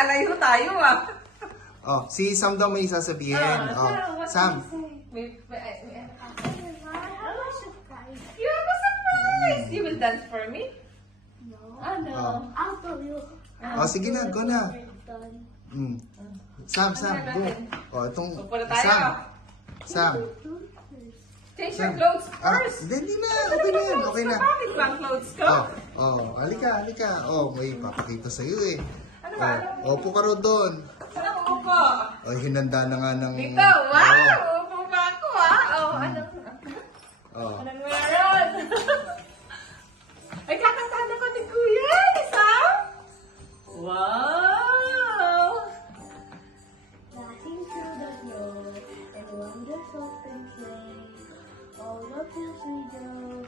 Nagkalayo tayo ah. Oh, si Sam daw may sasabihin. Sam. You have a surprise! You will dance for me? No. No. I'll tell you. Sige na, go na. Sam, go. Itong Sam. Change your clothes first. Hindi na. Okay na yan. Okay na. Bakit bang clothes ko? Halika. May papakita sa'yo eh. Ano ba? Opo ka ro doon. Saan ako upo? Hinanda na nga ng... Dito, wow! Upo ba ako anong meron? Ay, kakantahan ako ni Kuya, Sam! Wow! Laughing through the snow and wonderful and play. All the fields we go,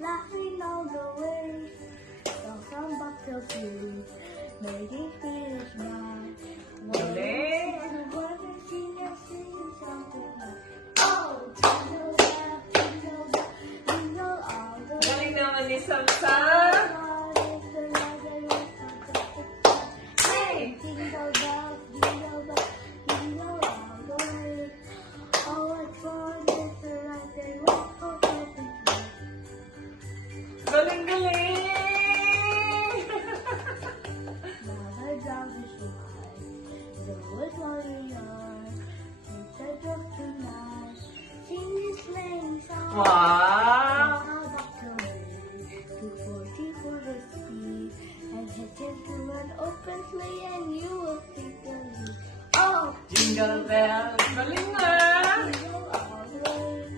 laughing all the way. Songs from back to you, making me smile. Galing! The birds and singers singing something like, oh, jingle bell, jingle bell, jingle all the way. Galing naman ni Sam. Hey! Jingle bell, jingle bell, jingle all the way. Oh, what fun is the ride they walk for happy. Galing! Mother down is wide, though it's lonely yard. It's a drop tonight, sing this sleighing song. Wow! How back to me, 240 for the speed, and head into an open sleigh, and you will take the lead. Oh, Jingle bell! Galing nga! jingle all the way.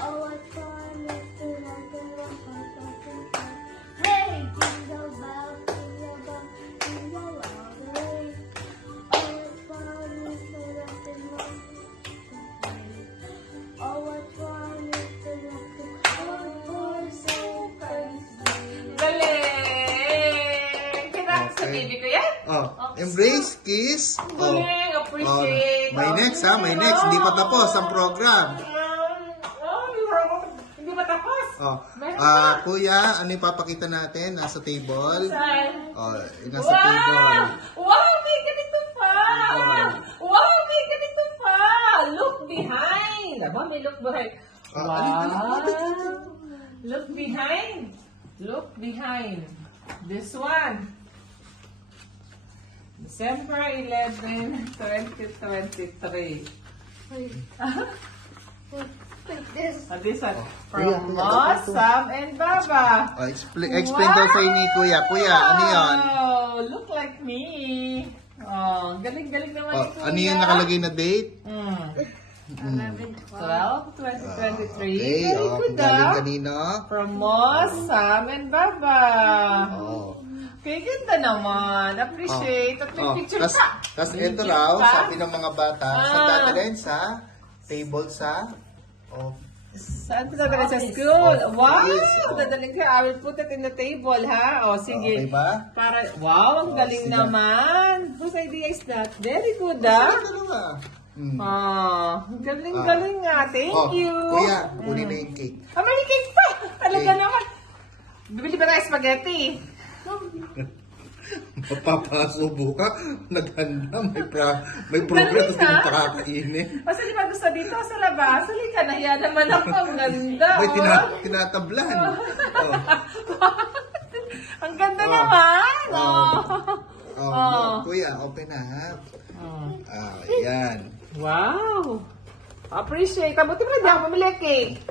Oh, what fun is to ride the rock on something fun. Hey, jingle bell, jingle all the way. Oh, what fun is to ride the rock on something fun. Oh, what fun is to ride the horse open sleigh. Galing! Kinakot sa baby ko yan? Embrace, kiss. Galing! Appreciate! May next ha, may next. Hindi pa tapos ang program. Hindi ba tapos? Kuya, ano yung papakita natin? Nasa table. Saan? Nasa table. Wow! May ganito pa! Wow! May ganito pa! Look behind! Aba, may look behind. Wow! Look behind! Look behind. This one. December 11, 2023. Wait. Like this. This one. Kuya, From Moss, Sam, and Baba. Explain daw sa'yo ni Kuya. Kuya, ano yun? Look like me. Galing-galing naman ni Kuya. Ano yung nakalagay na date? 12, 2023. Okay, Very good, galing kanina. From Moss, Sam, and Baba. Okay, ganda naman. Appreciate. At may picture pa. Tapos ito raw, sabi ng mga bata, saan dadalhin? Sa table sa... Saan ko dadalhin sa school? Wow! Dadalhin ko. I will put it in the table, ha? Sige. Okay ba? Wow, ang galing naman. Whose idea is that? Very good, ha? Galing nga. Thank you. Kuya, kunin na yung cake. May cake pa! Talaga naman. Bibili ba tayo spaghetti? Mapapasubo ka, naghanda, may progress na pakakainin. Kasi di ba gusto dito sa labas? Halika, nahiya naman ako. Ang ganda. May tinatablan. Ang ganda naman. Kuya, open na ha. Ayan. Wow. Appreciate. Buti mo na di ako mamili cake.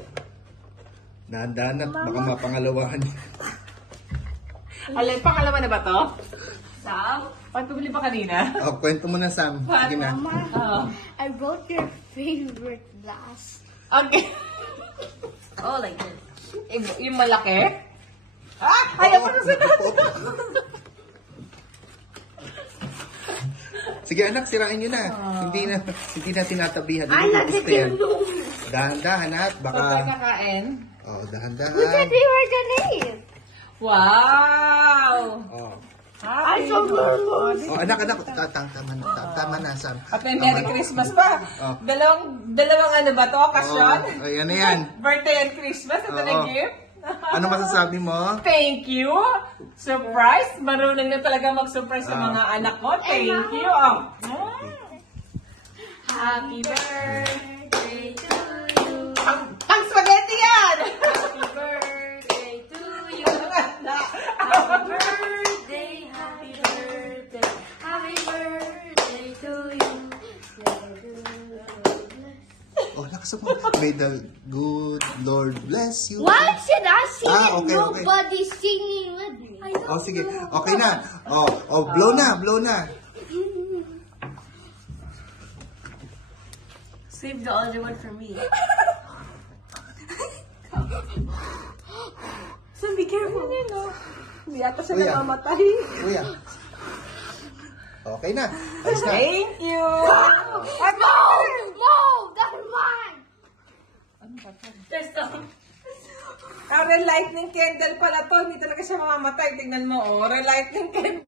Dahan-dahan at baka mapangalawahan. Alay, pangalawa na ba to? Sam? Pagpabili pa kanina? Kwento mo na, Sam. Sige na. I wrote your favorite glass. Okay. Like this. Yung malaki? Ayaw ko na sunod. Sige anak, sirain nyo na. Hindi na tinatabihan. Gusto yan. Dahan-dahan at baka... Kakain. Dahan-dahan. Who said we were gonna eat? Wow! I so nervous. Anak, tama na, Sam. At may Merry Christmas pa. Dalawang ano ba to? Okasyon? Ayan na yan. Birthday and Christmas. Ito na gift. Ano masasabi mo? Thank you. Surprise. Marunong na talaga mag-surprise sa mga anak ko. Thank you. Happy birthday to you. Pang spaghetti yan! Happy birthday to you. Happy birthday, happy birthday, happy birthday to you. Oh, lakas mo. May the good Lord bless you. Why should I sing Ah, it? okay, okay. Nobody's singing with me. Oh, sige. Okay na. Oh, blow na, blow na. Save the other one for me. So be careful. Hindi ata siya Kuya. namamatay. Kuya. Okay na. Ayos na. Thank you. No, that's mine. There's some. Relight ng candle pala to. Hindi talaga siya mamamatay. Tingnan mo, relight ng candle.